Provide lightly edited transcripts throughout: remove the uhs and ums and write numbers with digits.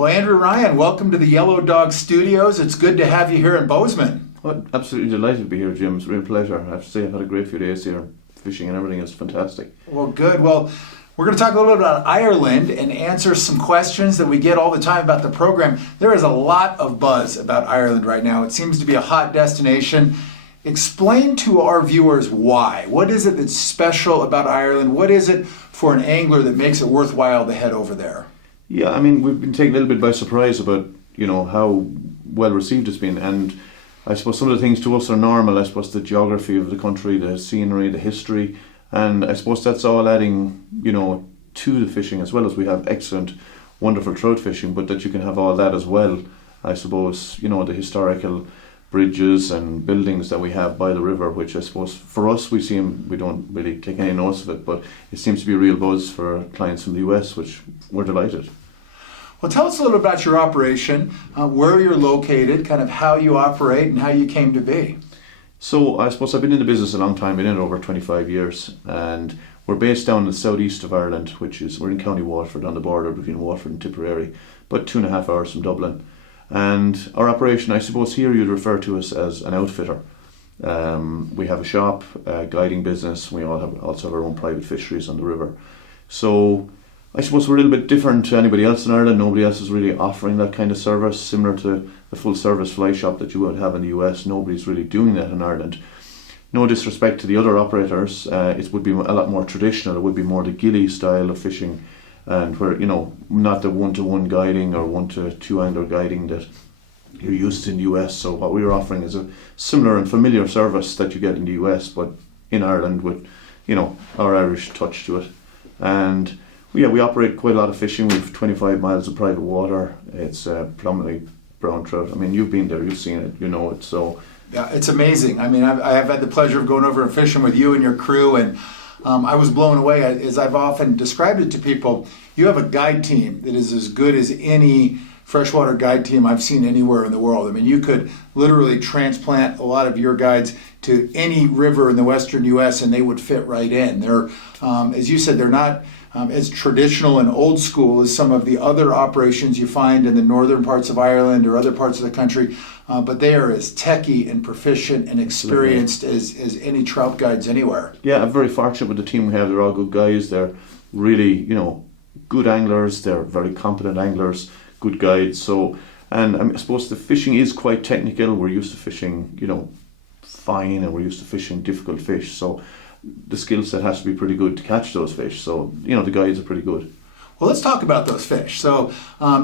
Well, Andrew Ryan, welcome to the Yellow Dog Studios. It's good to have you here in Bozeman. Well, absolutely delighted to be here, Jim. It's a real pleasure. I have to say I've had a great few days here. Fishing and everything is fantastic. Well, good. Well, we're going to talk a little bit about Ireland and answer some questions that we get all the time about the program. There is a lot of buzz about Ireland right now. It seems to be a hot destination. Explain to our viewers why. What is it that's special about Ireland? What is it for an angler that makes it worthwhile to head over there? Yeah, I mean, we've been taken a little bit by surprise about, how well received it's been. And I suppose some of the things to us are normal. I suppose the geography of the country, the scenery, the history. And I suppose that's all adding, to the fishing, as well as we have excellent, wonderful trout fishing, but that you can have all that as well. I suppose, the historical bridges and buildings that we have by the river, which I suppose for us we don't really take any notice of it, but it seems to be a real buzz for clients from the US, which we're delighted. Well, tell us a little about your operation, where you're located, kind of how you operate and how you came to be. So I suppose I've been in the business a long time, been in it over 25 years, and we're based down in the southeast of Ireland, we're in County Waterford, on the border between Waterford and Tipperary, about 2.5 hours from Dublin. And our operation, I suppose here you'd refer to us as an outfitter. We have a shop, a guiding business. We also have our own private fisheries on the river. So I suppose we're a little bit different to anybody else in Ireland. Nobody else is really offering that kind of service, similar to the full service fly shop that you would have in the US. Nobody's really doing that in Ireland. No disrespect to the other operators, it would be a lot more traditional. It would be more the ghillie style of fishing, and where, not the one-to-one guiding or one-to-two angler guiding that you're used to in the US. So what we're offering is a similar and familiar service that you get in the US, but in Ireland with, our Irish touch to it. And we operate quite a lot of fishing. We have 25 miles of private water. It's predominantly brown trout. I mean, you've been there, you've seen it, you know it. So yeah, it's amazing. I mean, I've had the pleasure of going over and fishing with you and your crew, and I was blown away. As I've often described it to people, you have a guide team that is as good as any freshwater guide team I've seen anywhere in the world. I mean, you could literally transplant a lot of your guides to any river in the western U.S. and they would fit right in. They're, as you said, they're not as traditional and old school as some of the other operations you find in the northern parts of Ireland or other parts of the country, but they are as techy and proficient and experienced as any trout guides anywhere. Yeah, I'm very fortunate with the team we have. They're all good guys. They're really, good anglers. They're very competent anglers, good guides. So, and I suppose the fishing is quite technical. We're used to fishing, fine, and we're used to fishing difficult fish. So the skill set has to be pretty good to catch those fish. So, the guides are pretty good. Well, let's talk about those fish. So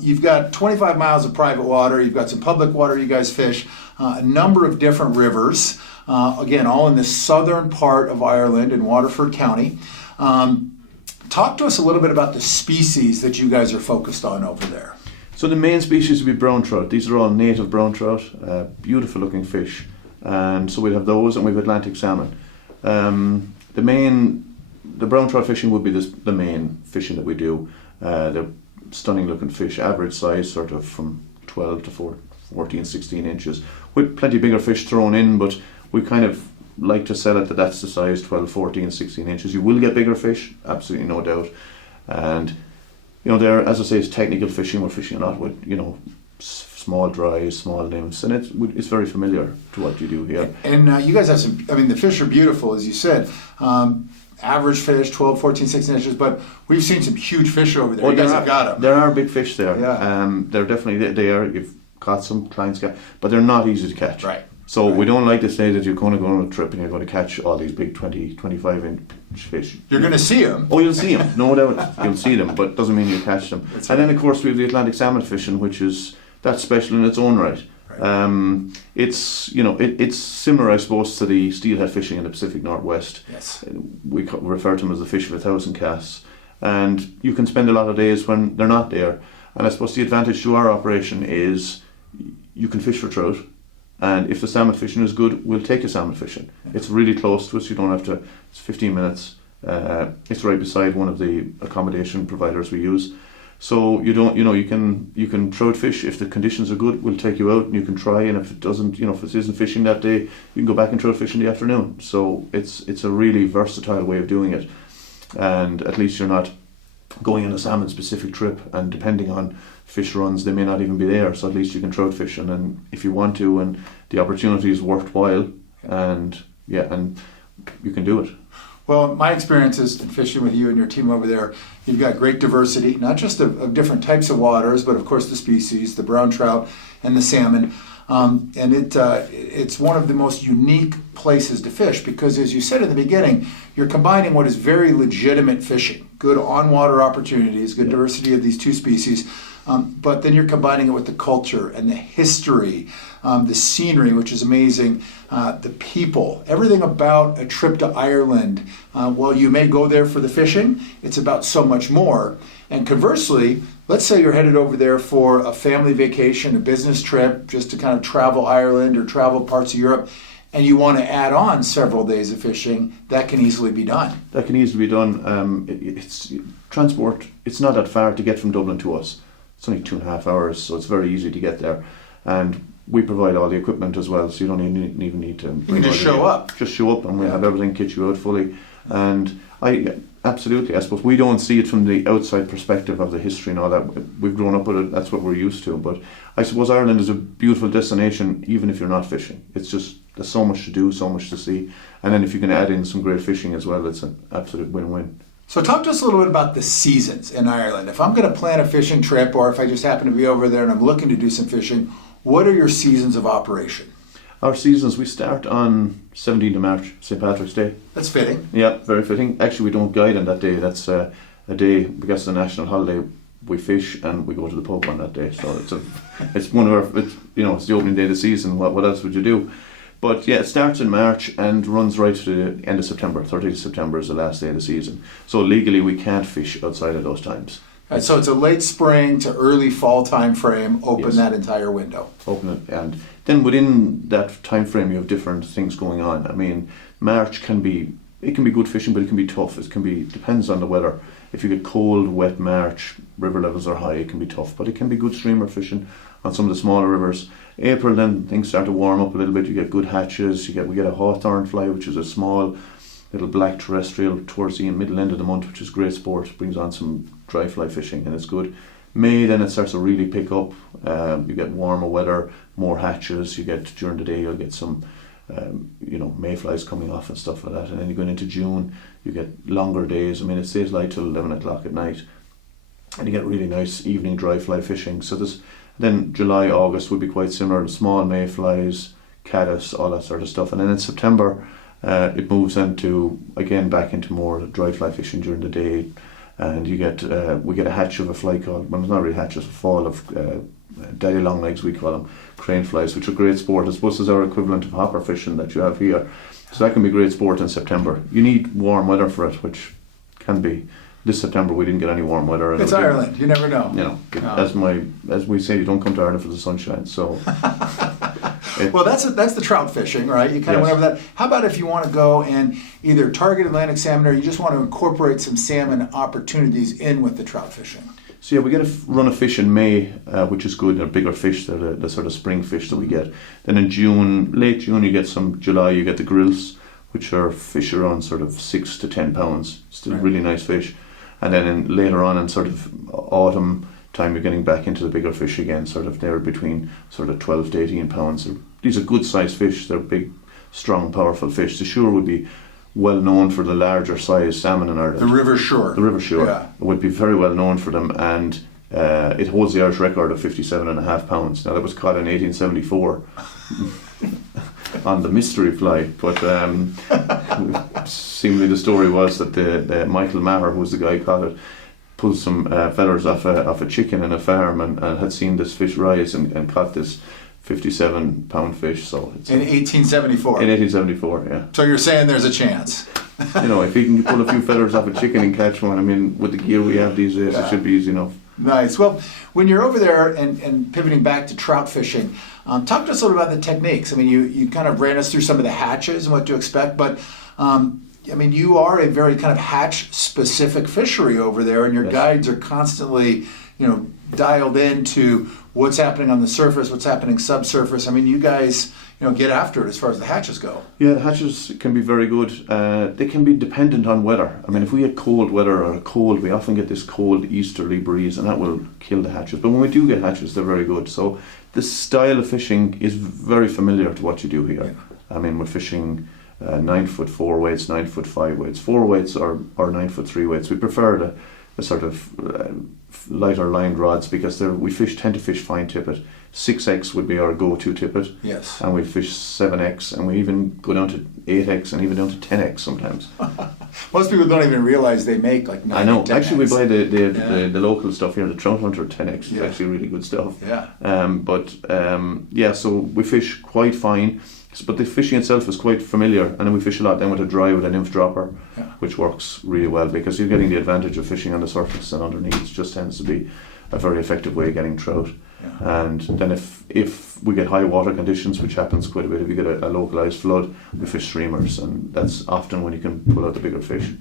you've got 25 miles of private water. You've got some public water you guys fish, a number of different rivers, again, all in the southern part of Ireland in Waterford County. Talk to us a little bit about the species that you guys are focused on over there. So the main species would be brown trout. These are all native brown trout, beautiful looking fish. And so we'd have those, and we have Atlantic salmon. The brown trout fishing would be the main fishing that we do. They're stunning looking fish, average size, sort of from 12 to 14, 16 inches, with plenty bigger fish thrown in, but we kind of like to sell it that's the size, 12, 14, 16 inches. You will get bigger fish, absolutely no doubt. And, there, as I say, it's technical fishing. We're fishing a lot with, small dries, small nymphs, and it's very familiar to what you do here. And you guys have the fish are beautiful, as you said. Average fish, 12, 14, 16 inches, but we've seen some huge fish over there. You guys have got them. There are big fish there. Yeah. They're definitely there. You've caught some, clients got, but they're not easy to catch. Right. So we don't like to say that you're going to go on a trip and you're going to catch all these big 20, 25 inch fish. You're going to see them. Oh, you'll see them, no doubt. You'll see them, but doesn't mean you'll catch them. That's and then, of course, we have the Atlantic salmon fishing, which is that's special in its own right. It's it's similar, I suppose, to the steelhead fishing in the Pacific Northwest. Yes. We refer to them as the fish of 1,000 casts, and you can spend a lot of days when they're not there. And I suppose the advantage to our operation is you can fish for trout, and if the salmon fishing is good, we'll take you salmon fishing. It's really close to us. You don't have to. It's 15 minutes. It's right beside one of the accommodation providers we use. So you don't, you can trout fish. If the conditions are good, we'll take you out and you can try. And if it doesn't, if it isn't fishing that day, you can go back and trout fish in the afternoon. So it's a really versatile way of doing it. And at least you're not going on a salmon specific trip and depending on fish runs, they may not even be there, so at least you can trout fish, and then if you want to, and the opportunity is worthwhile, and you can do it. Well, my experiences in fishing with you and your team over there, you've got great diversity, not just of different types of waters, but of course the species, the brown trout and the salmon. And it's one of the most unique places to fish because, as you said in the beginning, you're combining what is very legitimate fishing, good on-water opportunities, good diversity of these two species, but then you're combining it with the culture and the history, the scenery, which is amazing, the people, everything about a trip to Ireland. While you may go there for the fishing, it's about so much more. And conversely, let's say you're headed over there for a family vacation, a business trip, just to kind of travel Ireland or travel parts of Europe, and you want to add on several days of fishing, that can easily be done. That can easily be done. It's transport, it's not that far to get from Dublin to us. It's only 2.5 hours, so it's very easy to get there. And we provide all the equipment as well, so you don't even need to... You can just show up. Just show up, and we have everything, kit you out fully. And absolutely, I suppose we don't see it from the outside perspective of the history and all that. We've grown up with it, that's what we're used to. But I suppose Ireland is a beautiful destination, even if you're not fishing. It's just, there's so much to do, so much to see. And then if you can add in some great fishing as well, it's an absolute win-win. So talk to us a little bit about the seasons in Ireland. If I'm going to plan a fishing trip, or if I just happen to be over there and I'm looking to do some fishing, what are your seasons of operation? Our seasons, we start on 17th of March, St. Patrick's Day. That's fitting. Yeah, very fitting. Actually, we don't guide on that day. That's a day, because it's a national holiday, we fish and we go to the pub on that day. So it's one of our, it's the opening day of the season. What else would you do? But yeah, it starts in March and runs right to the end of September. 30th of September is the last day of the season. So legally, we can't fish outside of those times. Right, so it's a late spring to early fall time frame, open that entire window. Open it, and then within that time frame you have different things going on. I mean, March can be good fishing, but it can be tough. Depends on the weather. If you get cold, wet March, river levels are high, it can be tough, but it can be good streamer fishing on some of the smaller rivers. April, then things start to warm up a little bit. You get good hatches. We get a hawthorn fly, which is a small little black terrestrial towards the middle end of the month, which is great sport. Brings on some dry fly fishing, and it's good. May, then it starts to really pick up. You get warmer weather, more hatches. You get, during the day, you'll get some mayflies coming off and stuff like that. And then you're going into June, you get longer days. I mean, it stays light till 11 o'clock at night, and you get really nice evening dry fly fishing. So then July, August would be quite similar. Small mayflies, caddis, all that sort of stuff. And then in September, it moves into, again, back into more dry fly fishing during the day. And we get a hatch of a fly called, well, it's not really a hatch, it's a fall of daddy long legs, we call them, crane flies, which are great sport. I suppose is our equivalent of hopper fishing that you have here. So that can be great sport in September. You need warm weather for it, which can be. This September we didn't get any warm weather. It's Ireland, you never know. As we say, you don't come to Ireland for the sunshine. So, well, that's the trout fishing, right? You kind of went over that. How about if you want to go and either target Atlantic salmon, or you just want to incorporate some salmon opportunities in with the trout fishing? So yeah, we get a run of fish in May, which is good. They're bigger fish. They're the sort of spring fish that we get. Then in June, late June, you get some. July, you get the grills, which are fish around sort of 6 to 10 pounds. Still really nice fish. And then later on in sort of autumn time, you're getting back into the bigger fish again. Sort of they're between sort of 12 to 18 pounds. These are good sized fish. They're big, strong, powerful fish. The Shore would be well known for the larger size salmon in Ireland. The River Shore. The River Shore would be very well known for them, and it holds the Irish record of 57.5 pounds. Now that was caught in 1874 on the mystery fly, but seemingly the story was that the Michael Maher, who was the guy who caught it, pulled some feathers off a chicken in a farm and had seen this fish rise and caught this 57-pound fish. So it's in 1874. In 1874, yeah. So you're saying there's a chance? If he can pull a few feathers off a chicken and catch one, I mean, with the gear we have these days, it should be easy enough. Nice. Well, when you're over there and pivoting back to trout fishing, talk to us a little about the techniques. I mean, you kind of ran us through some of the hatches and what to expect, but I mean, you are a very kind of hatch-specific fishery over there, and your guides are constantly, dialed into what's happening on the surface, what's happening subsurface. I mean, you guys, get after it as far as the hatches go. Yeah, the hatches can be very good. They can be dependent on weather. I mean, if we get cold weather or cold, we often get this cold easterly breeze, and that will kill the hatches. But when we do get hatches, they're very good. So this style of fishing is very familiar to what you do here. Yeah. I mean, we're fishing 9 foot 4 weights, 9 foot 5 weights, 4 weights or 9 foot 3 weights. We prefer the sort of lighter lined rods because we tend to fish fine tippet. 6x would be our go-to tippet. Yes. And we fish 7x, and we even go down to 8x and even down to 10x sometimes. Most people don't even realize they make like 9 I know. 10X. Actually, we buy the local stuff here. The Trout Hunter 10x is actually really good stuff. Yeah. So we fish quite fine. But the fishing itself is quite familiar, and then we fish a lot then with a dry with a nymph dropper, which works really well because you're getting the advantage of fishing on the surface, and underneath it just tends to be a very effective way of getting trout. Yeah. And then if we get high water conditions, which happens quite a bit, if you get a localised flood, we fish streamers, and that's often when you can pull out the bigger fish.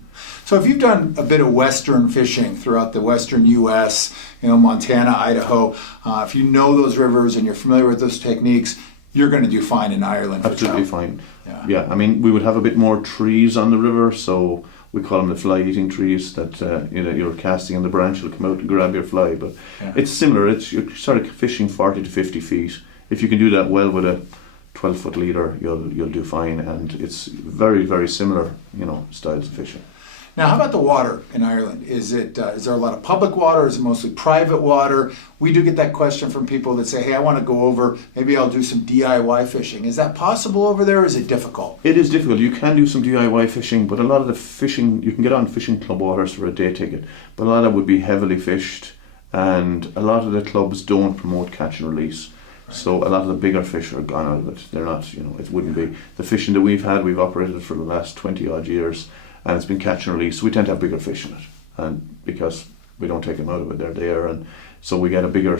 So if you've done a bit of western fishing throughout the western U.S., Montana, Idaho, if you know those rivers and you're familiar with those techniques, you're going to do fine in Ireland. Absolutely fine. Yeah, I mean, we would have a bit more trees on the river, so we call them the fly-eating trees that you're casting on the branch, you'll come out and grab your fly. But it's similar. You're sort of fishing 40 to 50 feet. If you can do that well with a 12-foot leader, you'll do fine. And it's very, very similar, styles of fishing. Now, how about the water in Ireland? Is there a lot of public water? Is it mostly private water? We do get that question from people that say, hey, I want to go over, maybe I'll do some DIY fishing. Is that possible over there, or is it difficult? It is difficult. You can do some DIY fishing, but a lot of the fishing, you can get on fishing club waters for a day ticket, but a lot of it would be heavily fished, and a lot of the clubs don't promote catch and release. Right. So a lot of the bigger fish are gone out of it. They're not, it wouldn't be. The fishing that we've operated for the last 20 odd years, and it's been catch and release. We tend to have bigger fish in it, and because we don't take them out of it, they're there, and so we get a bigger,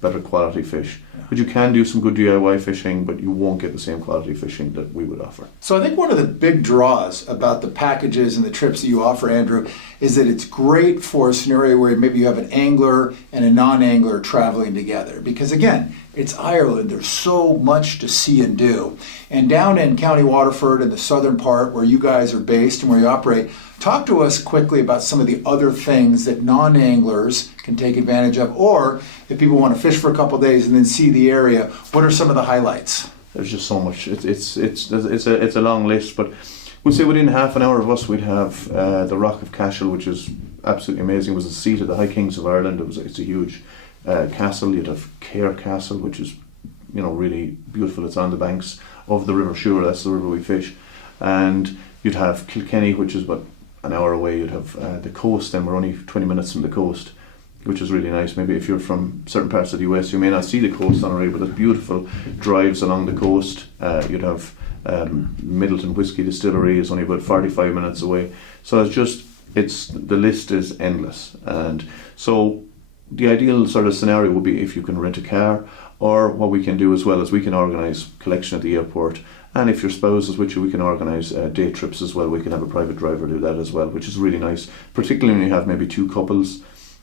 better quality fish. Yeah. But you can do some good DIY fishing, but you won't get the same quality fishing that we would offer. So I think one of the big draws about the packages and the trips that you offer, Andrew, is that it's great for a scenario where maybe you have an angler and a non-angler traveling together. Because again, it's Ireland. There's so much to see and do. And down in County Waterford in the southern part where you guys are based and where you operate, talk to us quickly about some of the other things that non-anglers can take advantage of, or if people want to fish for a couple of days and then see the area, what are some of the highlights? There's just so much. It's a long list, but we'll say within half an hour of us, we'd have the Rock of Cashel, which is absolutely amazing. It was the seat of the High Kings of Ireland. It's a huge castle. You'd have Cahir Castle, which is really beautiful. It's on the banks of the River Suir. That's the river we fish, and you'd have Kilkenny, which is about an hour away. You'd have the coast, and we're only 20 minutes from the coast, which is really nice. Maybe if you're from certain parts of the US, you may not see the coast on a rig, but there's beautiful drives along the coast. You'd have Middleton Whiskey Distillery is only about 45 minutes away. So the list is endless. And so the ideal sort of scenario would be if you can rent a car, or what we can do as well is we can organise collection at the airport. And if your spouse is with you, we can organise day trips as well. We can have a private driver do that as well, which is really nice, particularly when you have maybe two couples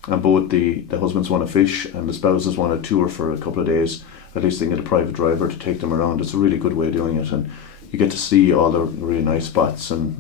and both the husbands want to fish and the spouses want a tour for a couple of days. At least they can get a private driver to take them around. It's a really good way of doing it, and you get to see all the really nice spots. And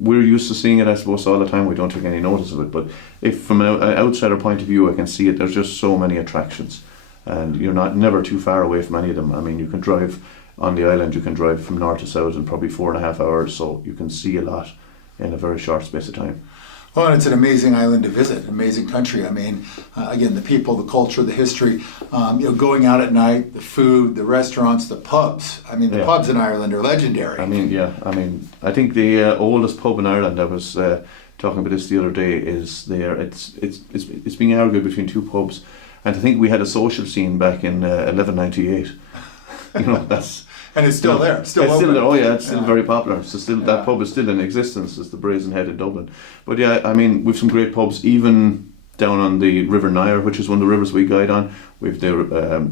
we're used to seeing it, I suppose, all the time. We don't take any notice of it. But if from an outsider point of view, I can see it. There's just so many attractions. And you're never too far away from any of them. I mean, you can drive on the island, you can drive from north to south in probably 4.5 hours, so you can see a lot in a very short space of time. Well, and it's an amazing island to visit, amazing country. I mean, again, the people, the culture, the history, going out at night, the food, the restaurants, the pubs. I mean, the pubs in Ireland are legendary. I think the oldest pub in Ireland, I was talking about this the other day, is there. It's being argued between two pubs. And I think we had a social scene back in 1198. That's and it's still there, still open. Still there. Oh yeah, it's still very popular. So that pub is still in existence. It's the Brazen Head in Dublin. But yeah, I mean, we've some great pubs. Even down on the River Nire, which is one of the rivers we guide on. We've the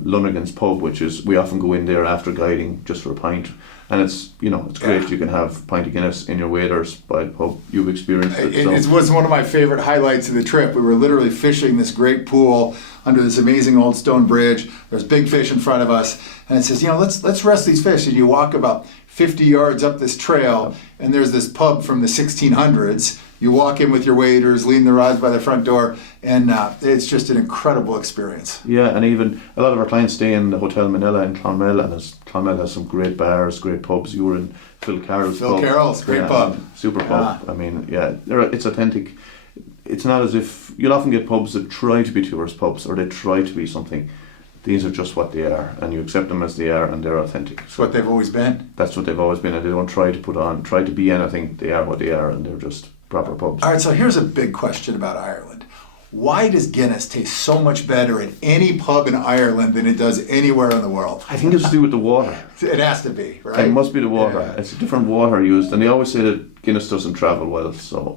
Lunnigan's pub, which is, we often go in there after guiding just for a pint. And it's, it's great. Yeah. You can have a pint of Guinness in your waders by the pub. You've experienced it. It was one of my favorite highlights of the trip. We were literally fishing this great pool under this amazing old stone bridge. There's big fish in front of us, and it says, let's rest these fish. And you walk about 50 yards up this trail, and there's this pub from the 1600s. You walk in with your waders, lean the rods by the front door, and it's just an incredible experience. Yeah, and even a lot of our clients stay in the Hotel Manila in Clonmel, and Clonmel has some great bars, great pubs. You were in Phil Carroll's pub. Phil Carroll's, great pub. Super pub. I mean, it's authentic. It's not as if, you'll often get pubs that try to be tourist pubs, or they try to be something. These are just what they are, and you accept them as they are, and they're authentic. It's what they've always been. That's what they've always been, and they don't try to be anything. They are what they are, and they're just proper pubs. All right, so here's a big question about Ireland. Why does Guinness taste so much better in any pub in Ireland than it does anywhere in the world? I think it's to do with the water. It has to be, right? It must be the water. Yeah. It's a different water used, and they always say that Guinness doesn't travel well, so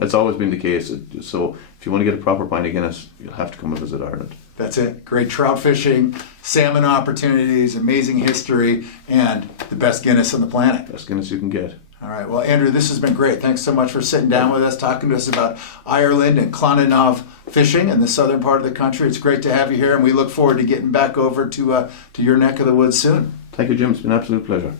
it's always been the case. So if you want to get a proper pint of Guinness, you'll have to come and visit Ireland. That's it. Great trout fishing, salmon opportunities, amazing history, and the best Guinness on the planet. Best Guinness you can get. All right. Well, Andrew, this has been great. Thanks so much for sitting down with us, talking to us about Ireland and Clonanav fishing in the southern part of the country. It's great to have you here, and we look forward to getting back over to your neck of the woods soon. Thank you, Jim. It's been an absolute pleasure.